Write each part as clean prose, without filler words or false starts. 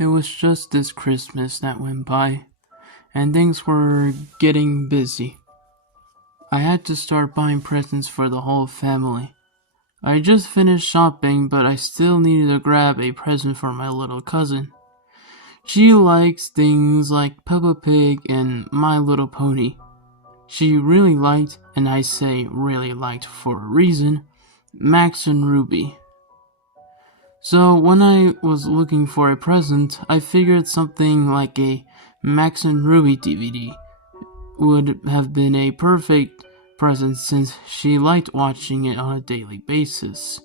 It was just this Christmas that went by, and things were getting busy. I had to start buying presents for the whole family. I just finished shopping, but I still needed to grab a present for my little cousin. She likes things like Peppa Pig and My Little Pony. She really liked, and I say really liked for a reason, Max and Ruby. So when I was looking for a present, I figured something like a Max and Ruby DVD would have been a perfect present since she liked watching it on a daily basis.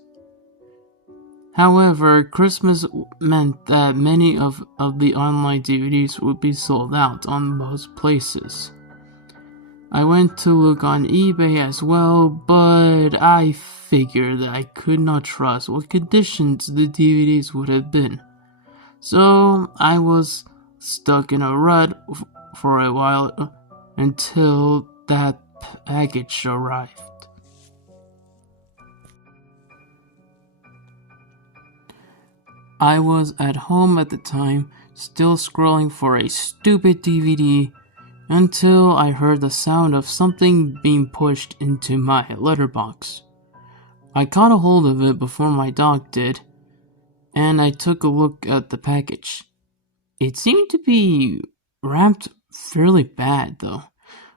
However, Christmas meant that many of the online DVDs would be sold out on most places. I went to look on eBay as well, but I figured that I could not trust what conditions the DVDs would have been. So I was stuck in a rut for a while until that package arrived. I was at home at the time, still scrolling for a stupid DVD, until I heard the sound of something being pushed into my letterbox. I caught a hold of it before my dog did, and I took a look at the package. It seemed to be wrapped fairly bad, though,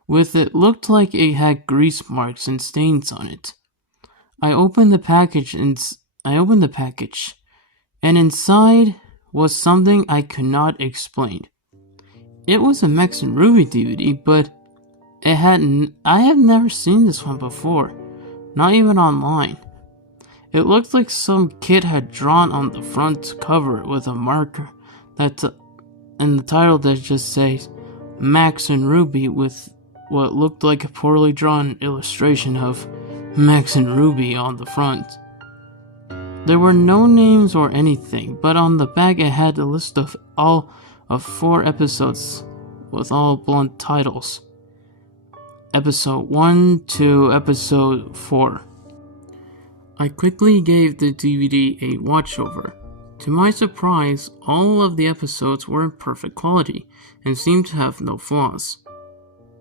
with it looked like it had grease marks and stains on it. I opened the package, and inside was something I could not explain. It was a Max and Ruby DVD, but I have never seen this one before, not even online. It looked like some kid had drawn on the front cover with a marker and the title that just says Max and Ruby with what looked like a poorly drawn illustration of Max and Ruby on the front. There were no names or anything, but on the back it had a list of all of 4 episodes with all blunt titles. Episode 1 to Episode 4. I quickly gave the DVD a watch-over. To my surprise, all of the episodes were in perfect quality and seemed to have no flaws.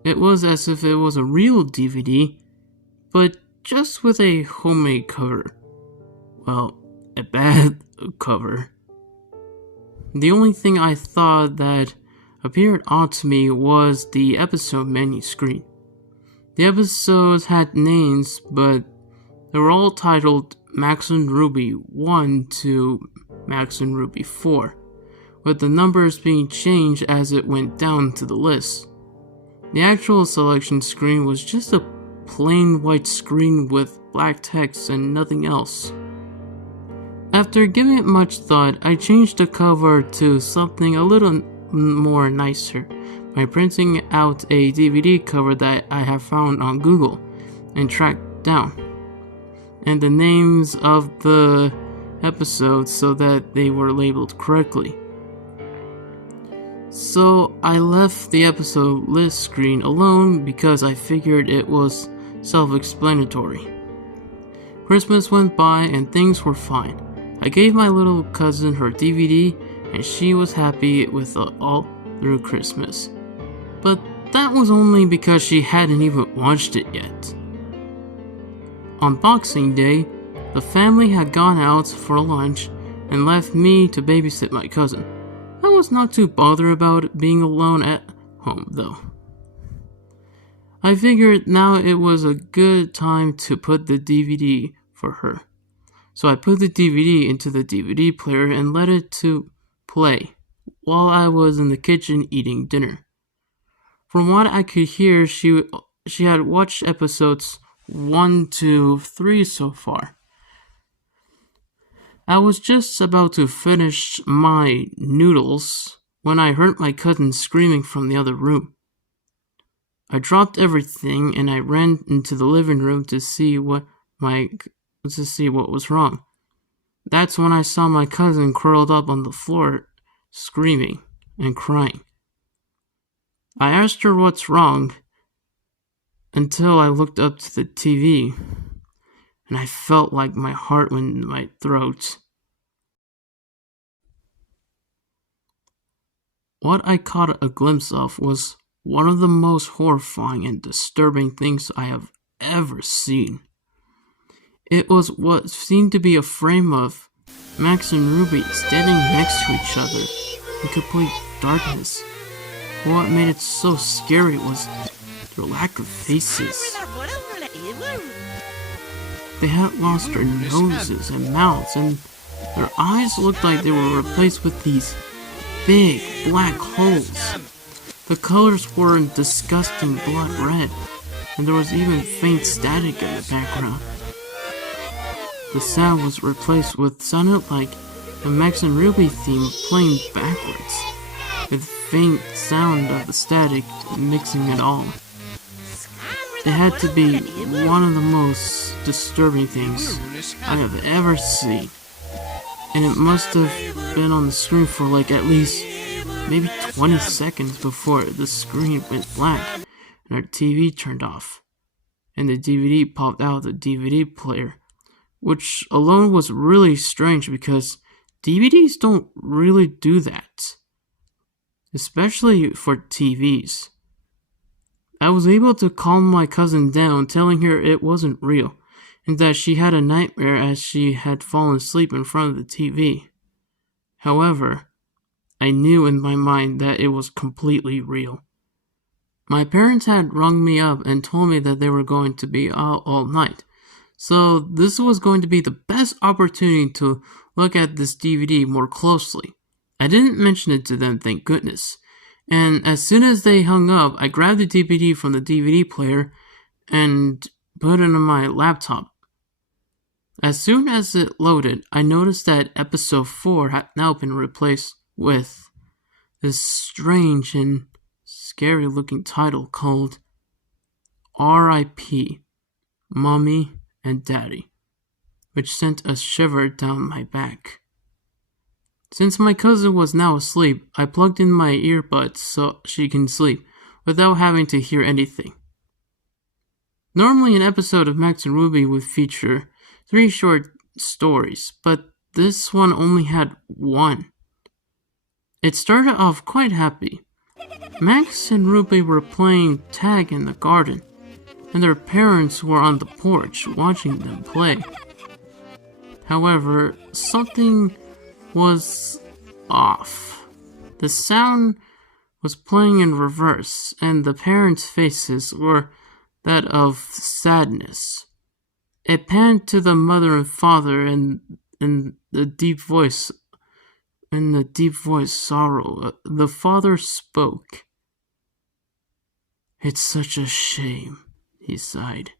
It was as if it was a real DVD, but just with a homemade cover. Well, a bad cover. The only thing I thought that appeared odd to me was the episode menu screen. The episodes had names, but they were all titled Max and Ruby 1 to Max and Ruby 4, with the numbers being changed as it went down to the list. The actual selection screen was just a plain white screen with black text and nothing else. After giving it much thought, I changed the cover to something a little more nicer by printing out a DVD cover that I have found on Google and tracked down, and the names of the episodes so that they were labeled correctly. So I left the episode list screen alone because I figured it was self-explanatory. Christmas went by and things were fine. I gave my little cousin her DVD and she was happy with it all through Christmas. But that was only because she hadn't even watched it yet. On Boxing Day, the family had gone out for lunch and left me to babysit my cousin. I was not too bothered about being alone at home, though. I figured now it was a good time to put the DVD for her. So I put the DVD into the DVD player and let it to play while I was in the kitchen eating dinner. From what I could hear, she had watched episodes 1 to 3 so far. I was just about to finish my noodles when I heard my cousin screaming from the other room. I dropped everything and I ran into the living room to see what was wrong. That's when I saw my cousin curled up on the floor, screaming and crying. I asked her what's wrong until I looked up to the TV, and I felt like my heart went in my throat. What I caught a glimpse of was one of the most horrifying and disturbing things I have ever seen. It was what seemed to be a frame of Max and Ruby standing next to each other in complete darkness. What made it so scary was their lack of faces. They had lost their noses and mouths, and their eyes looked like they were replaced with these big black holes. The colors were in disgusting blood red, and there was even faint static in the background. The sound was replaced with sounded like the Max and Ruby theme playing backwards, with faint sound of the static mixing it all. It had to be one of the most disturbing things I have ever seen, and it must have been on the screen for like at least maybe 20 seconds before the screen went black and our TV turned off, and the DVD popped out of the DVD player, which alone was really strange because DVDs don't really do that, especially for TVs. I was able to calm my cousin down, telling her it wasn't real, and that she had a nightmare as she had fallen asleep in front of the TV. However, I knew in my mind that it was completely real. My parents had rung me up and told me that they were going to be out all night, so this was going to be the best opportunity to look at this DVD more closely. I didn't mention it to them, thank goodness. And as soon as they hung up, I grabbed the DVD from the DVD player and put it on my laptop. As soon as it loaded, I noticed that episode 4 had now been replaced with this strange and scary looking title called R.I.P. Mommy and Daddy, which sent a shiver down my back. Since my cousin was now asleep, I plugged in my earbuds so she can sleep without having to hear anything. Normally an episode of Max and Ruby would feature 3 short stories, but this one only had 1. It started off quite happy. Max and Ruby were playing tag in the garden, and their parents were on the porch watching them play. However, something was off. The sound was playing in reverse, and the parents' faces were that of sadness. It panned to the mother and father, and in the deep voice sorrow, the father spoke. "It's such a shame," he sighed.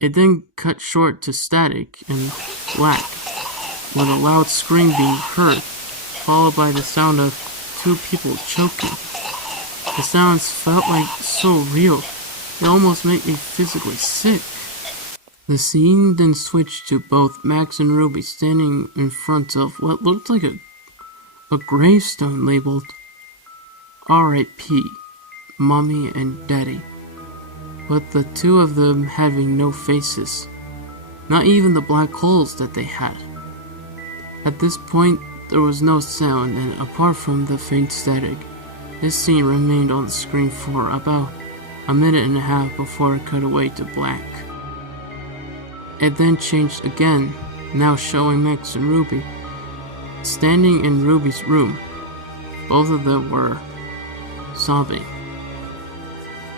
It then cut short to static and black, with a loud scream being heard, followed by the sound of 2 people choking. The sounds felt like so real, it almost made me physically sick. The scene then switched to both Max and Ruby standing in front of what looked like a gravestone labeled R.I.P. Mommy and Daddy, with the 2 of them having no faces, not even the black holes that they had. At this point, there was no sound, and apart from the faint static, this scene remained on the screen for about a minute and a half before it cut away to black. It then changed again, now showing Max and Ruby standing in Ruby's room. Both of them were sobbing.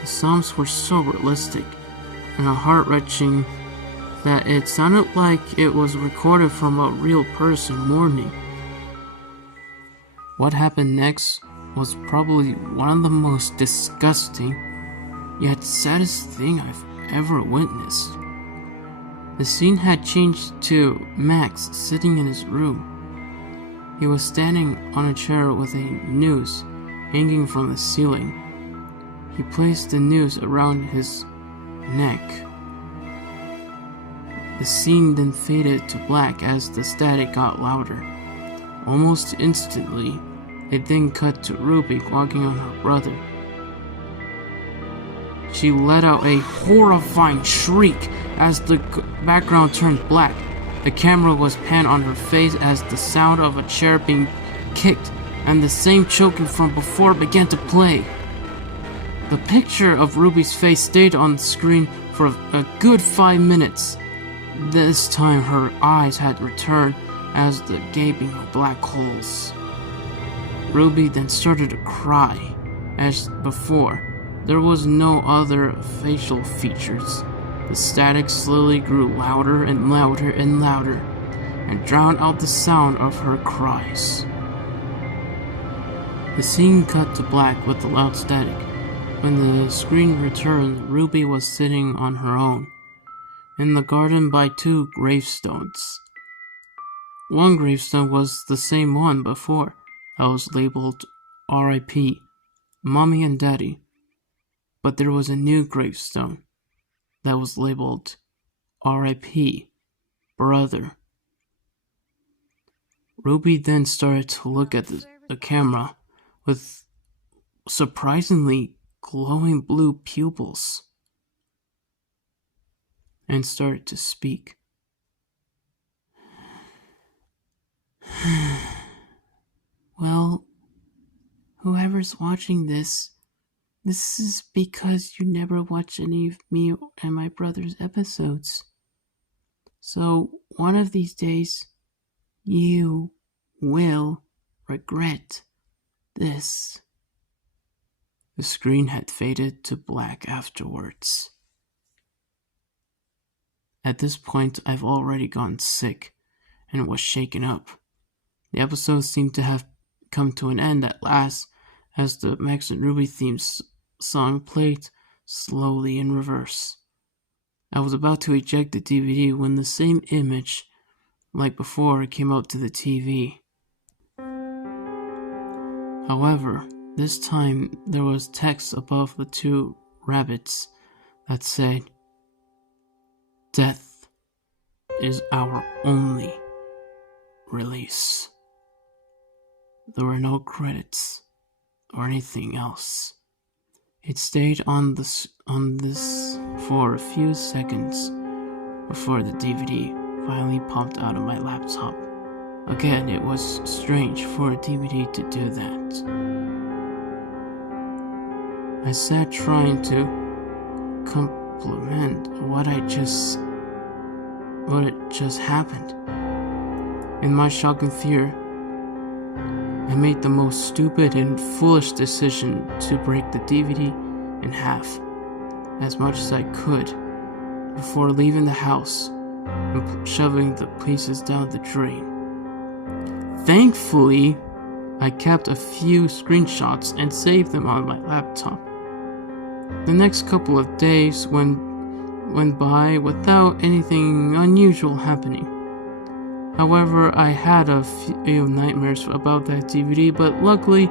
The sobs were so realistic and heart-wrenching that it sounded like it was recorded from a real person mourning. What happened next was probably one of the most disgusting yet saddest thing I've ever witnessed. The scene had changed to Max sitting in his room. He was standing on a chair with a noose hanging from the ceiling. He placed the noose around his neck. The scene then faded to black as the static got louder. Almost instantly, it then cut to Ruby walking on her brother. She let out a horrifying shriek as the background turned black. The camera was panned on her face as the sound of a chair being kicked and the same choking from before began to play. The picture of Ruby's face stayed on the screen for a good 5 minutes. This time her eyes had returned as the gaping black holes. Ruby then started to cry. As before, there was no other facial features. The static slowly grew louder and louder and louder, and drowned out the sound of her cries. The scene cut to black with the loud static. When the screen returned, Ruby was sitting on her own, in the garden by 2 gravestones. One gravestone was the same one before, that was labeled R.I.P. Mommy and Daddy. But there was a new gravestone that was labeled R.I.P. Brother. Ruby then started to look at the camera with surprisingly glowing blue pupils and started to speak. Well, whoever's watching this is because you never watch any of me and my brother's episodes. So one of these days, you will regret this. The screen had faded to black afterwards. At this point, I've already gone sick and was shaken up. The episode seemed to have come to an end at last as the Max and Ruby theme song played slowly in reverse. I was about to eject the DVD when the same image, like before, came out to the TV. However, this time there was text above the 2 rabbits that said, "Death is our only release." There were no credits or anything else. It stayed on this for a few seconds before the DVD finally popped out of my laptop. Again, it was strange for a DVD to do that. I sat trying to compliment what had just happened. In my shock and fear, I made the most stupid and foolish decision to break the DVD in half as much as I could before leaving the house and shoving the pieces down the drain. Thankfully, I kept a few screenshots and saved them on my laptop. The next couple of days went by without anything unusual happening. However, I had a few nightmares about that DVD, but luckily,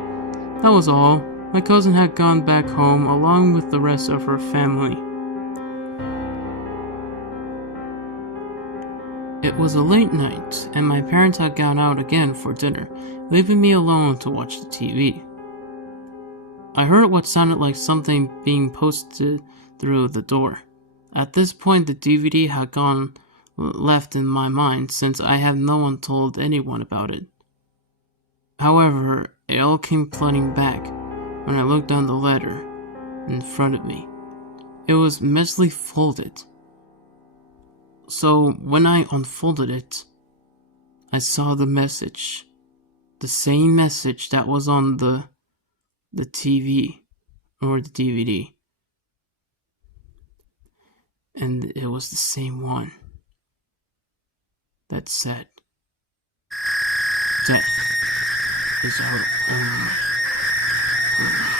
that was all. My cousin had gone back home along with the rest of her family. It was a late night, and my parents had gone out again for dinner, leaving me alone to watch the TV. I heard what sounded like something being posted through the door. At this point, the DVD had gone left in my mind since I have no one told anyone about it. However, it all came flooding back when I looked down the letter in front of me. It was messily folded. So when I unfolded it, I saw the message. The same message that was on the TV or the DVD. And it was the same one that said, "Death is our only release."